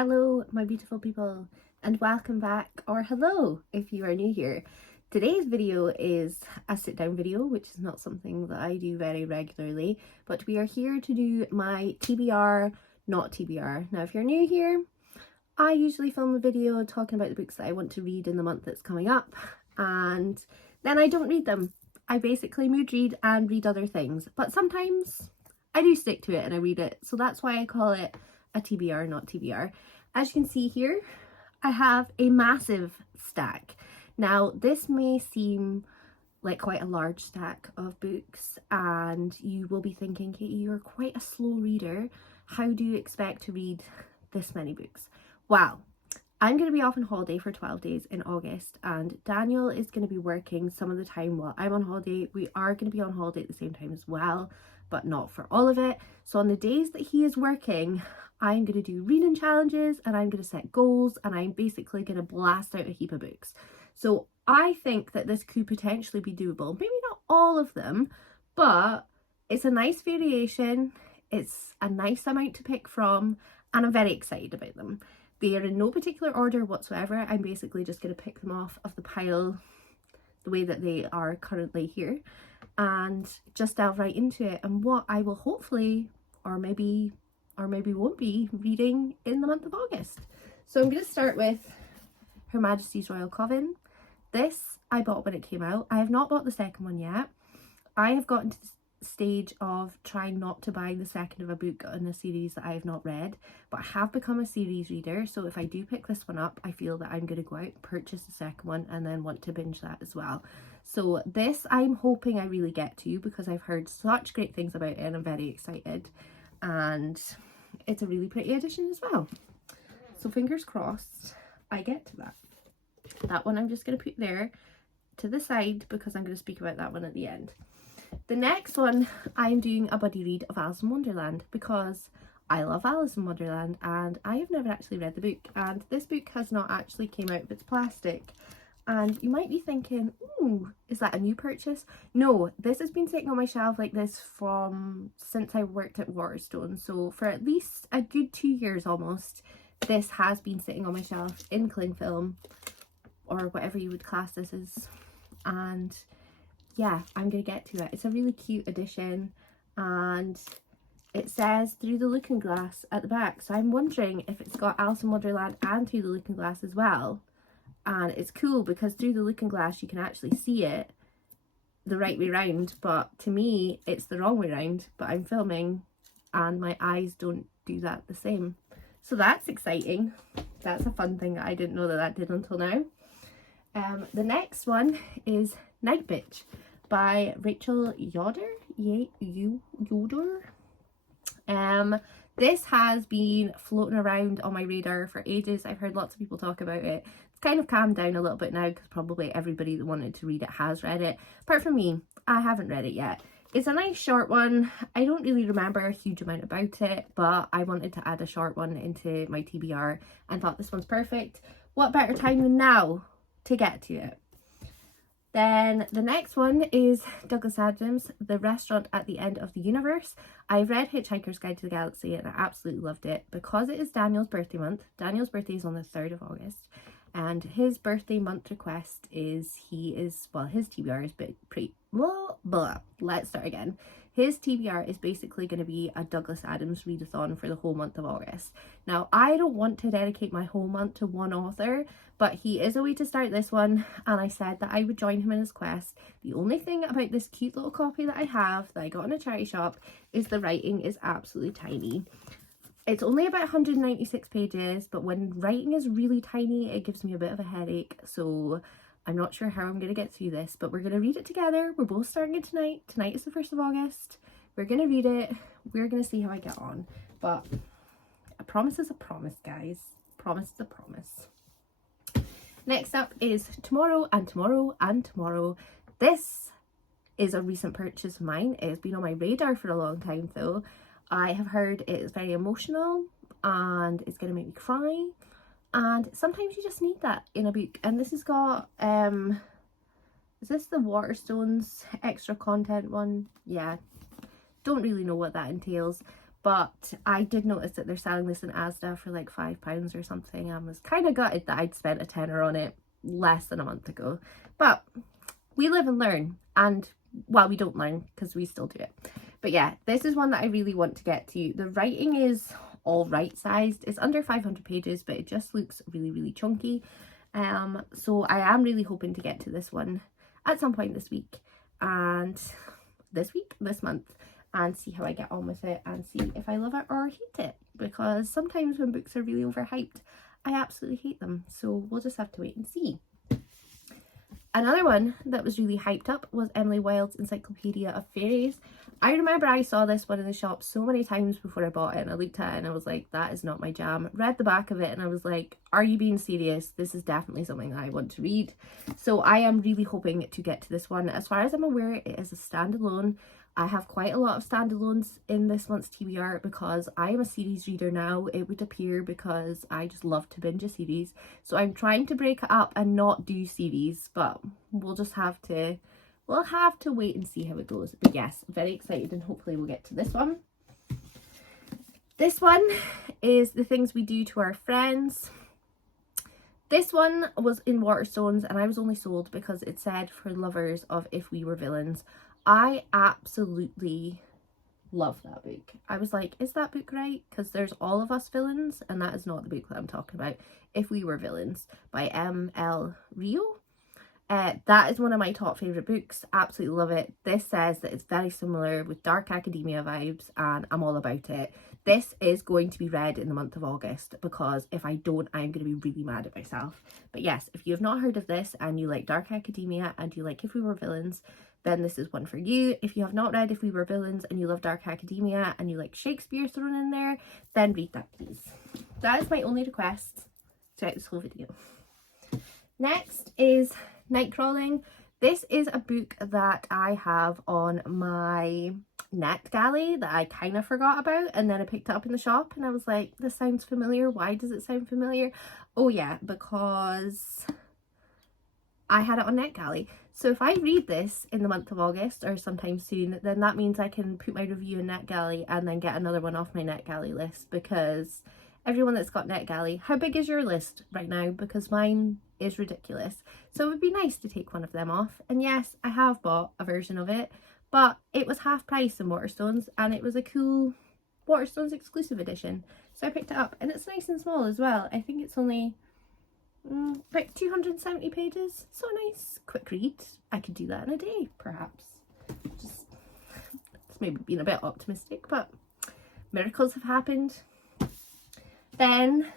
Hello, my beautiful people, and welcome back, or hello if you are new here. Today's video is a sit-down video, which is not something that I do very regularly, but we are here to do my TBR, not TBR. Now, if you're new here, I usually film a video talking about the books that I want to read in the month that's coming up, and then I don't read them. I basically mood read and read other things, but sometimes I do stick to it and I read it, so that's why I call it a TBR, not TBR. As you can see here, I have a massive stack. Now, this may seem like quite a large stack of books, and you will be thinking, Katie, you're quite a slow reader. How do you expect to read this many books? Well, I'm going to be off on holiday for 12 days in August, and Daniel is going to be working some of the time while I'm on holiday. We are going to be on holiday at the same time as well, but not for all of it. So on the days that he is working, I'm going to do reading challenges and I'm going to set goals, and I'm basically going to blast out a heap of books. So I think that this could potentially be doable. Maybe not all of them, but it's a nice variation. It's a nice amount to pick from, and I'm very excited about them. They are in no particular order whatsoever. I'm basically just going to pick them off of the pile the way that they are currently here and just delve right into it, and what I will hopefully, or maybe won't be, reading in the month of August. So I'm going to start with Her Majesty's Royal Coven. This I bought when it came out. I have not bought the second one yet. I have gotten to the stage of trying not to buy the second of a book in a series that I have not read, but I have become a series reader, so if I do pick this one up, I feel that I'm going to go out and purchase the second one and then want to binge that as well. So this I'm hoping I really get to, because I've heard such great things about it and I'm very excited, and it's a really pretty edition as well. So fingers crossed I get to that. That one I'm just going to put there to the side because I'm going to speak about that one at the end. The next one, I'm doing a buddy read of Alice in Wonderland because I love Alice in Wonderland and I have never actually read the book, and this book has not actually came out of its plastic. And you might be thinking, ooh, is that a new purchase? No, this has been sitting on my shelf like this since I worked at Waterstone. So for at least a good 2 years almost, this has been sitting on my shelf in cling film, or whatever you would class this as. And yeah, I'm going to get to it. It's a really cute edition, and it says Through the Looking Glass at the back. So I'm wondering if it's got Alice in Wonderland and Through the Looking Glass as well. And it's cool because Through the Looking Glass you can actually see it the right way round, but to me it's the wrong way round, but I'm filming and my eyes don't do that the same. So that's exciting. That's a fun thing that I didn't know that did until now. The next one is Night Bitch by Rachel Yoder. This has been floating around on my radar for ages. I've heard lots of people talk about it. It's kind of calmed down a little bit now because probably everybody that wanted to read it has read it. Apart from me, I haven't read it yet. It's a nice short one. I don't really remember a huge amount about it, but I wanted to add a short one into my TBR and thought this one's perfect. What better time than now to get to it? Then the next one is Douglas Adams' The Restaurant at the End of the Universe. I've read Hitchhiker's Guide to the Galaxy and I absolutely loved it because it is Daniel's birthday month. Daniel's birthday is on the 3rd of August, and his birthday month request is his TBR is pretty blah. Let's start again. His TBR is basically going to be a Douglas Adams readathon for the whole month of August. Now, I don't want to dedicate my whole month to one author, but he is a way to start this one, and I said that I would join him in his quest. The only thing about this cute little copy that I have that I got in a charity shop is the writing is absolutely tiny. It's only about 196 pages, but when writing is really tiny, it gives me a bit of a headache, so I'm not sure how I'm going to get through this, but we're going to read it together. We're both starting it tonight. Tonight is the 1st of August. We're going to read it. We're going to see how I get on. But a promise is a promise, guys. Promise is a promise. Next up is Tomorrow and Tomorrow and Tomorrow. This is a recent purchase of mine. It's been on my radar for a long time though. I have heard it is very emotional and it's going to make me cry. And sometimes you just need that in a book. And this has got, is this the Waterstones extra content one? Yeah, don't really know what that entails. but I did notice that they're selling this in Asda for like £5 or something. I was kind of gutted that I'd spent a tenner on it less than a month ago, but we live and learn, and well, we don't learn because we still do it. But yeah, this is one that I really want to get to. The writing is all right sized. It's under 500 pages, but it just looks really, really chunky. So I am really hoping to get to this one at some point this week, and this month, and see how I get on with it and see if I love it or hate it, because sometimes when books are really overhyped, I absolutely hate them. So we'll just have to wait and see. Another one that was really hyped up was Emily Wilde's Encyclopedia of Fairies. I remember I saw this one in the shop so many times before I bought it, and I looked at it and I was like, that is not my jam. Read the back of it and I was like, are you being serious? This is definitely something that I want to read. So I am really hoping to get to this one. As far as I'm aware, it is a standalone. I have quite a lot of standalones in this month's TBR because I am a series reader now, it would appear, because I just love to binge a series. So I'm trying to break it up and not do series, but we'll have to wait and see how it goes. But yes, very excited, and hopefully we'll get to this one. This one is The Things We Do to Our Friends. This one was in Waterstones, and I was only sold because it said for lovers of If We Were Villains. I absolutely love that book. I was like, is that book right? Because there's All of Us Villains, and that is not the book that I'm talking about. If We Were Villains by M.L. Rio. That is one of my top favourite books. Absolutely love it. This says that it's very similar with dark academia vibes, and I'm all about it. This is going to be read in the month of August, because if I don't, I'm going to be really mad at myself. But yes, if you have not heard of this and you like dark academia and you like If We Were Villains, then this is one for you. If you have not read If We Were Villains and you love dark academia and you like Shakespeare thrown in there, then read that, please. That is my only request throughout this whole video. Next is Nightcrawling. This is a book that I have on my NetGalley that I kind of forgot about, and then I picked it up in the shop and I was like, this sounds familiar. Why does it sound familiar? Oh yeah, because I had it on NetGalley. So if I read this in the month of August or sometime soon, then that means I can put my review in NetGalley and then get another one off my NetGalley list, because everyone that's got NetGalley, how big is your list right now? Because mine is ridiculous. So it would be nice to take one of them off. And yes, I have bought a version of it, but it was half price in Waterstones, and it was a cool Waterstones exclusive edition. So I picked it up, and it's nice and small as well. I think it's only about 270 pages. So nice, quick read. I could do that in a day, perhaps. Just, it's maybe being a bit optimistic, but miracles have happened. Then,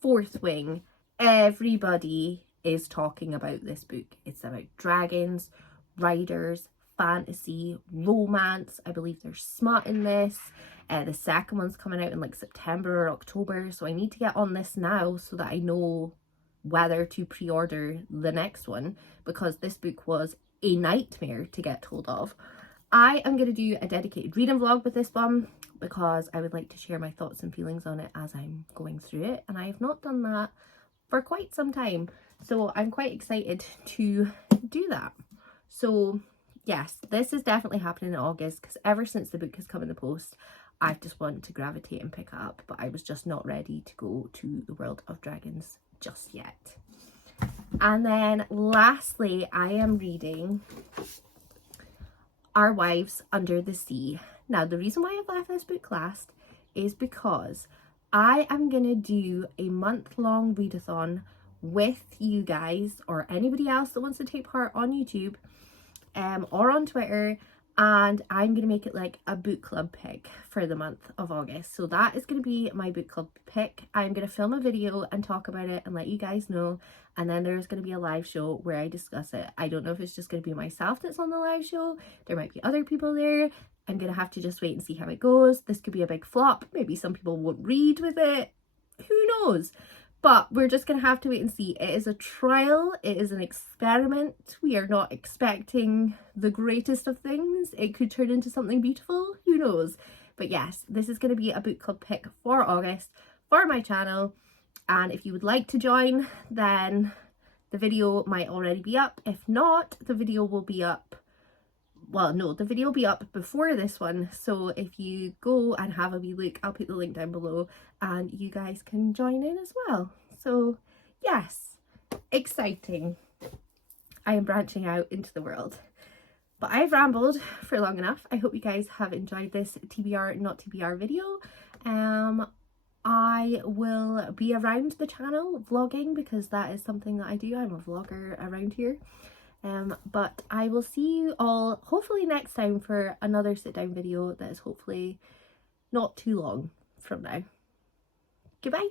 Fourth Wing. Everybody is talking about this book. It's about dragons, riders, fantasy, romance. I believe there's smut in this. The second one's coming out in like September or October, so I need to get on this now so that I know whether to pre-order the next one, because this book was a nightmare to get hold of. I am going to do a dedicated reading vlog with this one because I would like to share my thoughts and feelings on it as I'm going through it, and I have not done that for quite some time, so I'm quite excited to do that. So yes, this is definitely happening in August, because ever since the book has come in the post, I've just wanted to gravitate and pick it up, but I was just not ready to go to the World of Dragons just yet. And then lastly, I am reading Our Wives Under the Sea. Now, the reason why I've left this book last is because I am going to do a month-long readathon with you guys, or anybody else that wants to take part on YouTube or on Twitter, and I'm going to make it like a book club pick for the month of August. So that is going to be my book club pick. I'm going to film a video and talk about it and let you guys know, and then there's going to be a live show where I discuss it. I don't know if it's just going to be myself that's on the live show. There might be other people there. I'm going to have to just wait and see how it goes. This could be a big flop. Maybe some people won't read with it. Who knows? But we're just going to have to wait and see. It is a trial. It is an experiment. We are not expecting the greatest of things. It could turn into something beautiful. Who knows? But yes, this is going to be a book club pick for August for my channel. And if you would like to join, then the video might already be up. If not, the video will be up well, no, the video will be up before this one, so if you go and have a wee look, I'll put the link down below and you guys can join in as well. So yes, exciting. I am branching out into the world. But I've rambled for long enough. I hope you guys have enjoyed this TBR not TBR video. I will be around the channel vlogging because that is something that I do. I'm a vlogger around here. But I will see you all hopefully next time for another sit down video that is hopefully not too long from now. Goodbye.